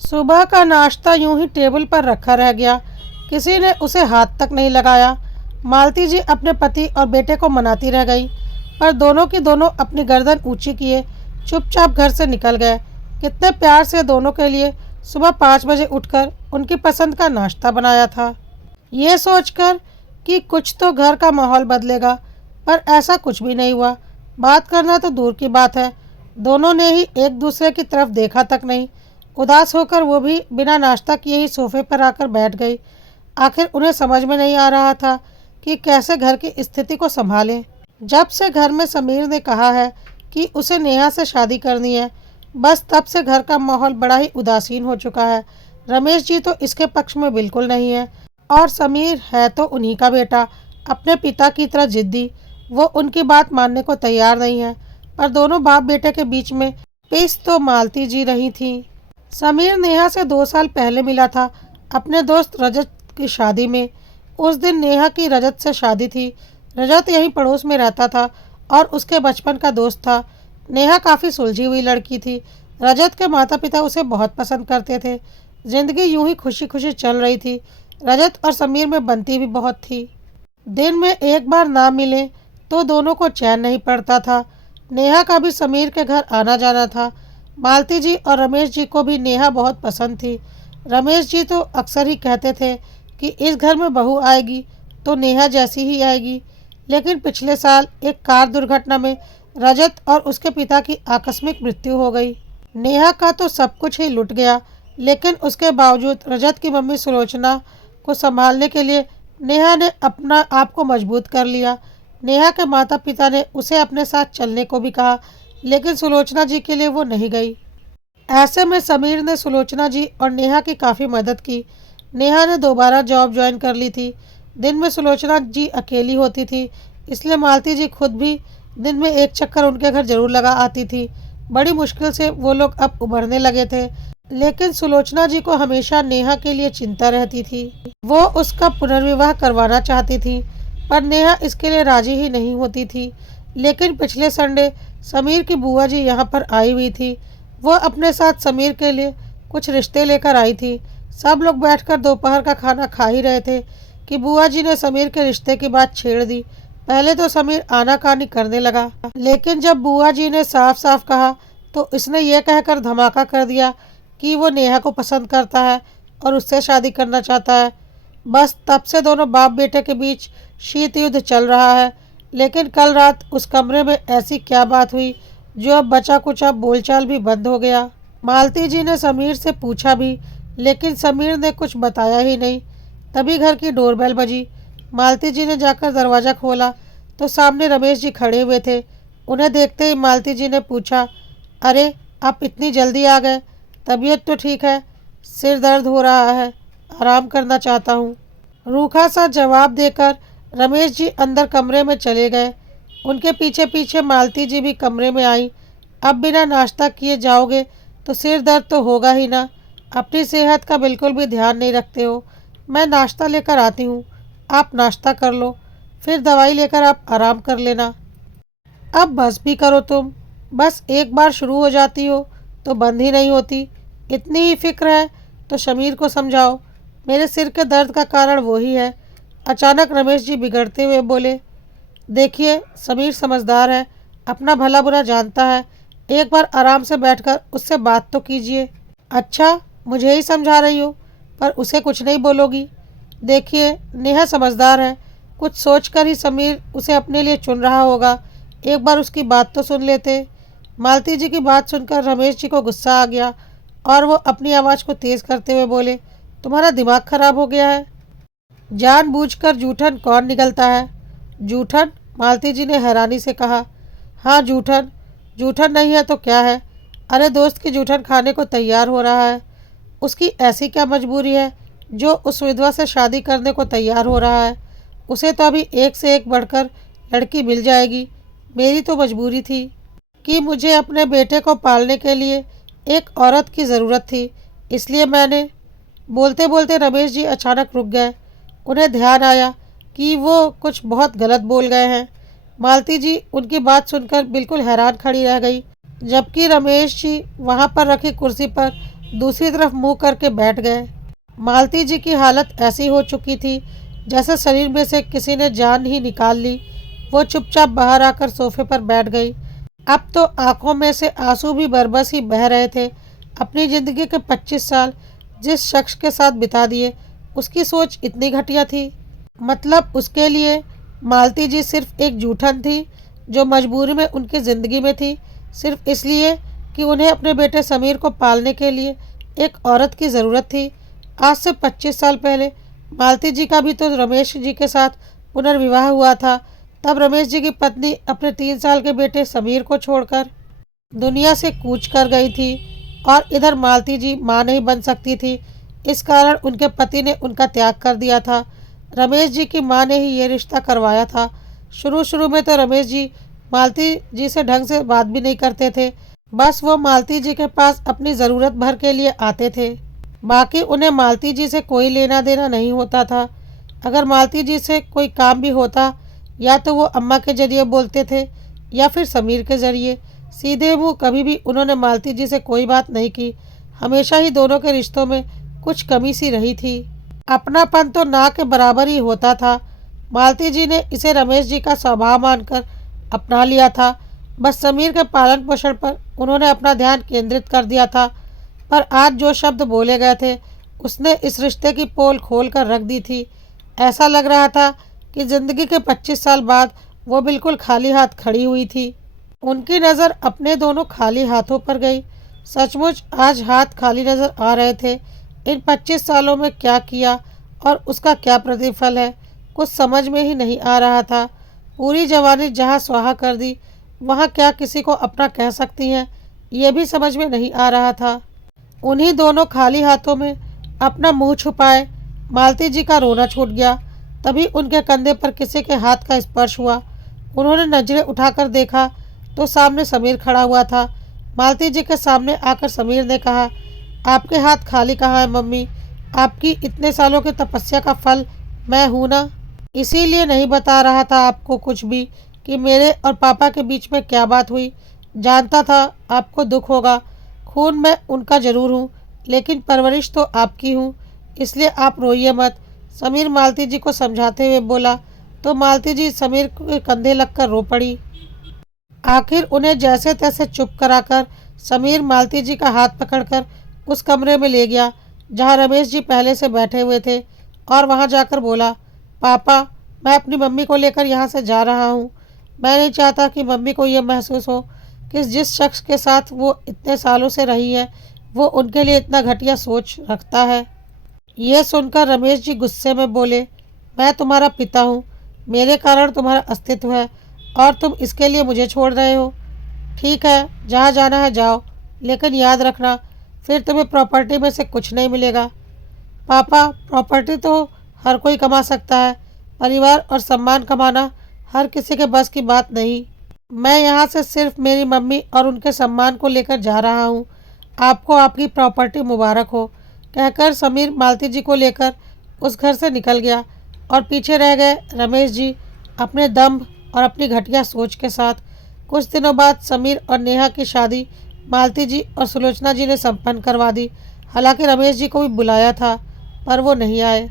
सुबह का नाश्ता यूं ही टेबल पर रखा रह गया। किसी ने उसे हाथ तक नहीं लगाया। मालती जी अपने पति और बेटे को मनाती रह गई, पर दोनों की दोनों अपनी गर्दन ऊंची किए चुपचाप घर से निकल गए। कितने प्यार से दोनों के लिए सुबह 5 बजे उठकर उनकी पसंद का नाश्ता बनाया था, ये सोचकर कि कुछ तो घर का माहौल बदलेगा, पर ऐसा कुछ भी नहीं हुआ। बात करना तो दूर की बात है, दोनों ने ही एक दूसरे की तरफ देखा तक नहीं। उदास होकर वो भी बिना नाश्ता किए ही सोफे पर आकर बैठ गई। आखिर उन्हें समझ में नहीं आ रहा था कि कैसे घर की स्थिति को संभालें। जब से घर में समीर ने कहा है कि उसे नेहा से शादी करनी है, बस तब से घर का माहौल बड़ा ही उदासीन हो चुका है। रमेश जी तो इसके पक्ष में बिल्कुल नहीं है, और समीर है तो उन्हीं का बेटा, अपने पिता की तरह जिद्दी। वो उनकी बात मानने को तैयार नहीं है, पर दोनों बाप बेटे के बीच में पिस तो मालती जी रही थी। समीर नेहा से 2 साल पहले मिला था, अपने दोस्त रजत की शादी में। उस दिन नेहा की रजत से शादी थी। रजत यहीं पड़ोस में रहता था और उसके बचपन का दोस्त था। नेहा काफ़ी सुलझी हुई लड़की थी। रजत के माता पिता उसे बहुत पसंद करते थे। जिंदगी यूं ही खुशी खुशी चल रही थी। रजत और समीर में बनती भी बहुत थी। दिन में एक बार ना मिले तो दोनों को चैन नहीं पड़ता था। नेहा का भी समीर के घर आना जाना था। मालती जी और रमेश जी को भी नेहा बहुत पसंद थी। रमेश जी तो अक्सर ही कहते थे कि इस घर में बहू आएगी तो नेहा जैसी ही आएगी। लेकिन पिछले साल एक कार दुर्घटना में रजत और उसके पिता की आकस्मिक मृत्यु हो गई। नेहा का तो सब कुछ ही लुट गया, लेकिन उसके बावजूद रजत की मम्मी सुलोचना को संभालने के लिए नेहा ने अपना आप को मजबूत कर लिया। नेहा के माता पिता ने उसे अपने साथ चलने को भी कहा, लेकिन सुलोचना जी के लिए वो नहीं गई। ऐसे में समीर ने सुलोचना जी और नेहा की काफ़ी मदद की। नेहा ने दोबारा जॉब ज्वाइन कर ली थी। दिन में सुलोचना जी अकेली होती थी, इसलिए मालती जी खुद भी दिन में एक चक्कर उनके घर जरूर लगा आती थी। बड़ी मुश्किल से वो लोग अब उभरने लगे थे, लेकिन सुलोचना जी को हमेशा नेहा के लिए चिंता रहती थी। वो उसका पुनर्विवाह करवाना चाहती थी, पर नेहा इसके लिए राजी ही नहीं होती थी। लेकिन पिछले संडे समीर की बुआ जी यहाँ पर आई हुई थी। वो अपने साथ समीर के लिए कुछ रिश्ते लेकर आई थी। सब लोग बैठकर दोपहर का खाना खा ही रहे थे कि बुआ जी ने समीर के रिश्ते की बात छेड़ दी। पहले तो समीर आनाकानी करने लगा, लेकिन जब बुआ जी ने साफ साफ कहा तो इसने ये कहकर धमाका कर दिया कि वो नेहा को पसंद करता है और उससे शादी करना चाहता है। बस तब से दोनों बाप बेटे के बीच शीत युद्ध चल रहा है। लेकिन कल रात उस कमरे में ऐसी क्या बात हुई जो अब बचा कुचा बोलचाल भी बंद हो गया। मालती जी ने समीर से पूछा भी, लेकिन समीर ने कुछ बताया ही नहीं। तभी घर की डोरबेल बजी। मालती जी ने जाकर दरवाज़ा खोला तो सामने रमेश जी खड़े हुए थे। उन्हें देखते ही मालती जी ने पूछा, अरे आप इतनी जल्दी आ गए? तबीयत तो ठीक है? सिर दर्द हो रहा है, आराम करना चाहता हूँ। रूखा सा जवाब देकर रमेश जी अंदर कमरे में चले गए। उनके पीछे पीछे मालती जी भी कमरे में आई। अब बिना नाश्ता किए जाओगे तो सिर दर्द तो होगा ही ना। अपनी सेहत का बिल्कुल भी ध्यान नहीं रखते हो। मैं नाश्ता लेकर आती हूँ, आप नाश्ता कर लो, फिर दवाई लेकर आप आराम कर लेना। अब बस भी करो तुम, बस एक बार शुरू हो जाती हो तो बंद ही नहीं होती। इतनी ही फिक्र है तो शमीर को समझाओ, मेरे सिर के दर्द का कारण वही है। अचानक रमेश जी बिगड़ते हुए बोले, देखिए समीर समझदार है, अपना भला बुरा जानता है, एक बार आराम से बैठकर उससे बात तो कीजिए। अच्छा, मुझे ही समझा रही हो, पर उसे कुछ नहीं बोलोगी? देखिए नेहा समझदार है, कुछ सोचकर ही समीर उसे अपने लिए चुन रहा होगा, एक बार उसकी बात तो सुन लेते। मालती जी की बात सुनकर रमेश जी को गुस्सा आ गया और वो अपनी आवाज़ को तेज़ करते हुए बोले, तुम्हारा दिमाग खराब हो गया है? जानबूझकर जूठन कौन निकलता है? जूठन? मालती जी ने हैरानी से कहा। हाँ जूठन। जूठन नहीं है तो क्या है? अरे दोस्त की जूठन खाने को तैयार हो रहा है। उसकी ऐसी क्या मजबूरी है जो उस विधवा से शादी करने को तैयार हो रहा है? उसे तो अभी एक से एक बढ़कर लड़की मिल जाएगी। मेरी तो मजबूरी थी कि मुझे अपने बेटे को पालने के लिए एक औरत की ज़रूरत थी, इसलिए मैंने। बोलते बोलते रमेश जी अचानक रुक गए। उन्हें ध्यान आया कि वो कुछ बहुत गलत बोल गए हैं। मालती जी उनकी बात सुनकर बिल्कुल हैरान खड़ी रह गई, जबकि रमेश जी वहाँ पर रखी कुर्सी पर दूसरी तरफ मुंह करके बैठ गए। मालती जी की हालत ऐसी हो चुकी थी जैसे शरीर में से किसी ने जान ही निकाल ली। वो चुपचाप बाहर आकर सोफे पर बैठ गई। अब तो आंखों में से आंसू भी बरबस ही बह रहे थे। अपनी ज़िंदगी के 25 साल जिस शख्स के साथ बिता दिए, उसकी सोच इतनी घटिया थी। मतलब उसके लिए मालती जी सिर्फ एक जूठन थी जो मजबूरी में उनकी ज़िंदगी में थी, सिर्फ इसलिए कि उन्हें अपने बेटे समीर को पालने के लिए एक औरत की ज़रूरत थी। आज से 25 साल पहले मालती जी का भी तो रमेश जी के साथ पुनर्विवाह हुआ था। तब रमेश जी की पत्नी अपने 3 साल के बेटे समीर को छोड़कर दुनिया से कूच कर गई थी और इधर मालती जी माँ नहीं बन सकती थी। इस कारण उनके पति ने उनका त्याग कर दिया था। रमेश जी की माँ ने ही ये रिश्ता करवाया था। शुरू शुरू में तो रमेश जी मालती जी से ढंग से बात भी नहीं करते थे। बस वो मालती जी के पास अपनी ज़रूरत भर के लिए आते थे। बाकी उन्हें मालती जी से कोई लेना देना नहीं होता था। अगर मालती जी से कोई काम भी होता या तो वो अम्मा के ज़रिए बोलते थे या फिर समीर के ज़रिए। सीधे मुँह कभी भी उन्होंने मालती जी से कोई बात नहीं की। हमेशा ही दोनों के रिश्तों में कुछ कमी सी रही थी। अपनापन तो ना के बराबर ही होता था। मालती जी ने इसे रमेश जी का स्वभाव मानकर अपना लिया था। बस समीर के पालन पोषण पर उन्होंने अपना ध्यान केंद्रित कर दिया था। पर आज जो शब्द बोले गए थे उसने इस रिश्ते की पोल खोल कर रख दी थी। ऐसा लग रहा था कि ज़िंदगी के 25 साल बाद वो बिल्कुल खाली हाथ खड़ी हुई थी। उनकी नज़र अपने दोनों खाली हाथों पर गई। सचमुच आज हाथ खाली नज़र आ रहे थे। इन 25 सालों में क्या किया और उसका क्या प्रतिफल है, कुछ समझ में ही नहीं आ रहा था। पूरी जवानी जहाँ स्वाहा कर दी, वहाँ क्या किसी को अपना कह सकती हैं, ये भी समझ में नहीं आ रहा था। उन्हीं दोनों खाली हाथों में अपना मुंह छुपाए मालती जी का रोना छूट गया। तभी उनके कंधे पर किसी के हाथ का स्पर्श हुआ। उन्होंने नजरें उठाकर देखा तो सामने समीर खड़ा हुआ था। मालती जी के सामने आकर समीर ने कहा, आपके हाथ खाली कहाँ है मम्मी? आपकी इतने सालों की तपस्या का फल मैं हूँ ना। इसीलिए नहीं बता रहा था आपको कुछ भी कि मेरे और पापा के बीच में क्या बात हुई। जानता था आपको दुख होगा। खून मैं उनका ज़रूर हूँ, लेकिन परवरिश तो आपकी हूँ, इसलिए आप रोइए मत। समीर मालती जी को समझाते हुए बोला तो मालती जी समीर के कंधे लगकर रो पड़ी। आखिर उन्हें जैसे तैसे चुप कराकर समीर मालती जी का हाथ पकड़कर उस कमरे में ले गया जहाँ रमेश जी पहले से बैठे हुए थे और वहाँ जाकर बोला, पापा मैं अपनी मम्मी को लेकर यहाँ से जा रहा हूँ। मैं नहीं चाहता कि मम्मी को यह महसूस हो कि जिस शख्स के साथ वो इतने सालों से रही है वो उनके लिए इतना घटिया सोच रखता है। यह सुनकर रमेश जी गुस्से में बोले, मैं तुम्हारा पिता हूँ, मेरे कारण तुम्हारा अस्तित्व है और तुम इसके लिए मुझे छोड़ रहे हो। ठीक है, जहाँ जाना है जाओ, लेकिन याद रखना फिर तुम्हें प्रॉपर्टी में से कुछ नहीं मिलेगा। पापा प्रॉपर्टी तो हर कोई कमा सकता है, परिवार और सम्मान कमाना हर किसी के बस की बात नहीं। मैं यहाँ से सिर्फ मेरी मम्मी और उनके सम्मान को लेकर जा रहा हूँ। आपको आपकी प्रॉपर्टी मुबारक हो, कहकर समीर मालती जी को लेकर उस घर से निकल गया और पीछे रह गए रमेश जी अपने दम्भ और अपनी घटिया सोच के साथ। कुछ दिनों बाद समीर और नेहा की शादी मालती जी और सुलोचना जी ने संपन्न करवा दी। हालांकि रमेश जी को भी बुलाया था पर वो नहीं आए।